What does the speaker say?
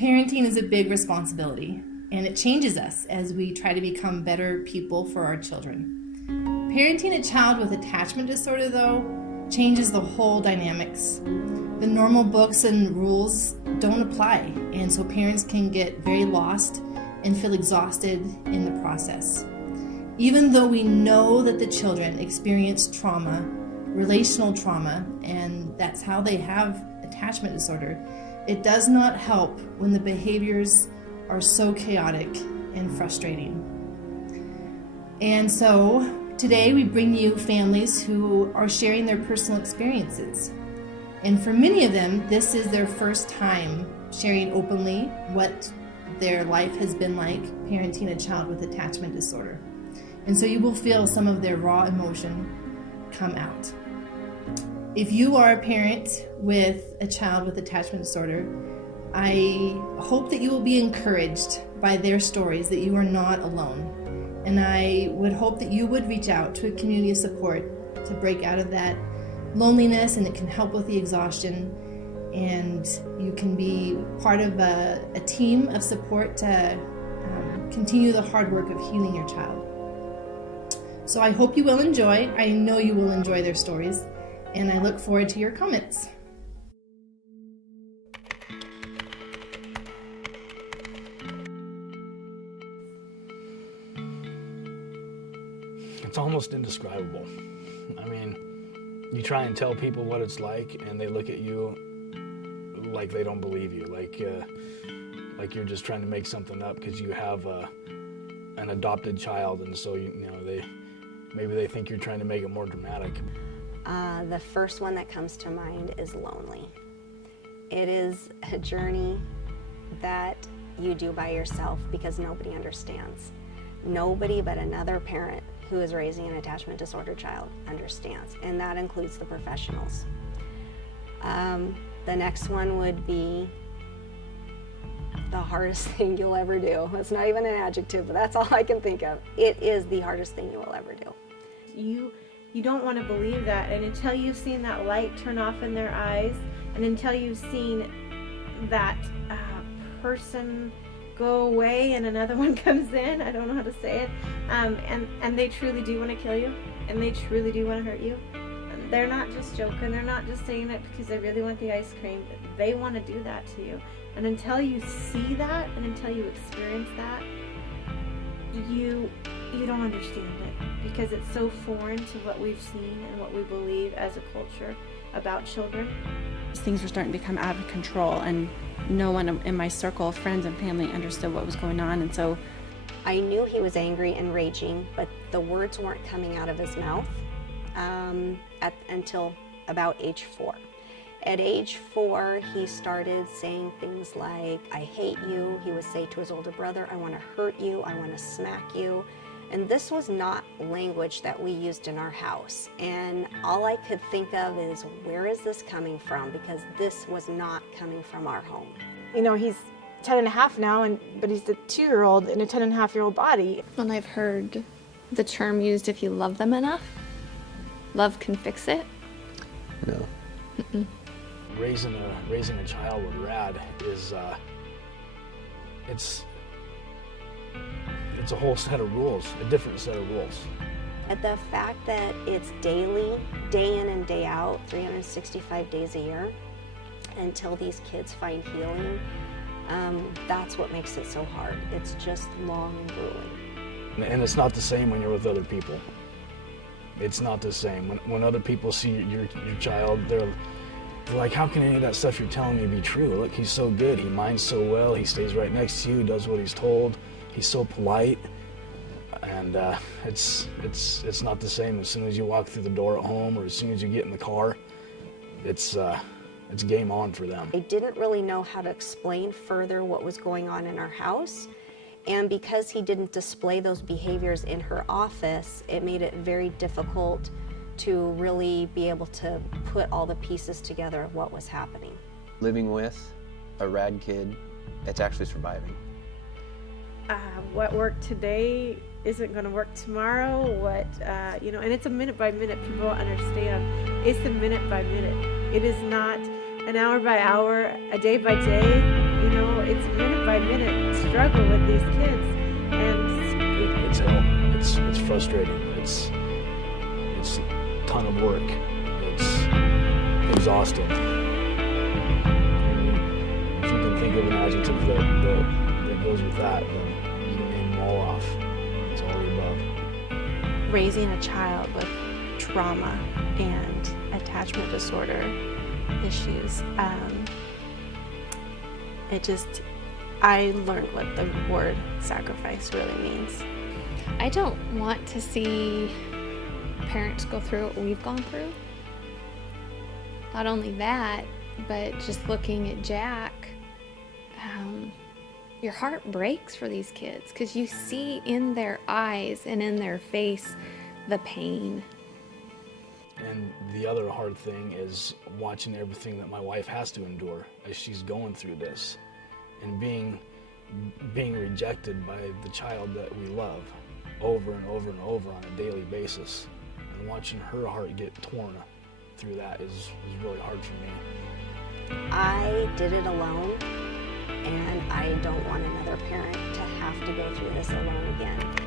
Parenting is a big responsibility, and it changes us as we try to become better people for our children. Parenting a child with attachment disorder, though, changes the whole dynamics. The normal books and rules don't apply, and so parents can get very lost and feel exhausted in the process. Even though we know that the children experience trauma, relational trauma, and that's how they have attachment disorder, it does not help when the behaviors are so chaotic and frustrating. And so today we bring you families who are sharing their personal experiences. And for many of them, this is their first time sharing openly what their life has been like parenting a child with attachment disorder. And so you will feel some of their raw emotion come out. If you are a parent with a child with attachment disorder, I hope that you will be encouraged by their stories, that you are not alone. And I would hope that you would reach out to a community of support to break out of that loneliness, and it can help with the exhaustion. And you can be part of a team of support to continue the hard work of healing your child. So I hope you will enjoy. I know you will enjoy their stories, and I look forward to your comments. It's almost indescribable. I mean, you try and tell people what it's like, and they look at you like they don't believe you, like you're just trying to make something up because you have an adopted child, and so maybe they think you're trying to make it more dramatic. The first one that comes to mind is lonely. It is a journey that you do by yourself because nobody understands. Nobody but another parent who is raising an attachment disorder child understands, and that includes the professionals. The next one would be the hardest thing you'll ever do. That's not even an adjective, but that's all I can think of. It is the hardest thing you will ever do. You don't want to believe that, and until you've seen that light turn off in their eyes, and until you've seen that person go away and another one comes in, I don't know how to say it, and they truly do want to kill you, and they truly do want to hurt you. And they're not just joking, they're not just saying it because they really want the ice cream. They want to do that to you. And until you see that, and until you experience that, you don't understand it, because it's so foreign to what we've seen and what we believe as a culture about children. Things were starting to become out of control, and no one in my circle of friends and family understood what was going on. And so I knew he was angry and raging, but the words weren't coming out of his mouth until about age 4. At age 4, he started saying things like, "I hate you." He would say to his older brother, "I want to hurt you, I want to smack you." And this was not language that we used in our house. And all I could think of is, where is this coming from? Because this was not coming from our home. You know, he's 10 and a half now, but he's a 2-year-old in a 10-and-a-half-year-old body. And I've heard the term used, if you love them enough, love can fix it. No. Mm-mm. Raising a child with RAD is it's a whole set of rules, a different set of rules. And the fact that it's daily, day in and day out, 365 days a year, until these kids find healing, that's what makes it so hard. It's just long and grueling. And it's not the same when you're with other people. It's not the same. When other people see your child, they're like, how can any of that stuff you're telling me be true? Look, he's so good. He minds so well. He stays right next to you, does what he's told. He's so polite. And it's not the same as soon as you walk through the door at home, or as soon as you get in the car. It's game on for them. I didn't really know how to explain further what was going on in our house. And because he didn't display those behaviors in her office, it made it very difficult to really be able to put all the pieces together of what was happening. Living with a RAD kid, it's actually surviving. What worked today isn't going to work tomorrow. And it's a minute by minute. People don't understand. It's a minute by minute. It is not an hour by hour, a day by day. You know, it's minute by minute struggle with these kids, and It's hell. It's frustrating. It's a ton of work. It's exhausting. And if you can think of an adjective that goes with that, then you can name them all off. It's all the above. Raising a child with trauma and attachment disorder issues, I learned what the word sacrifice really means. I don't want to see parents go through what we've gone through. Not only that, but just looking at Jack, your heart breaks for these kids because you see in their eyes and in their face the pain. And the other hard thing is watching everything that my wife has to endure as she's going through this, and being rejected by the child that we love over and over and over on a daily basis, and watching her heart get torn through that is really hard for me. I did it alone, and I don't want another parent to have to go through this alone again.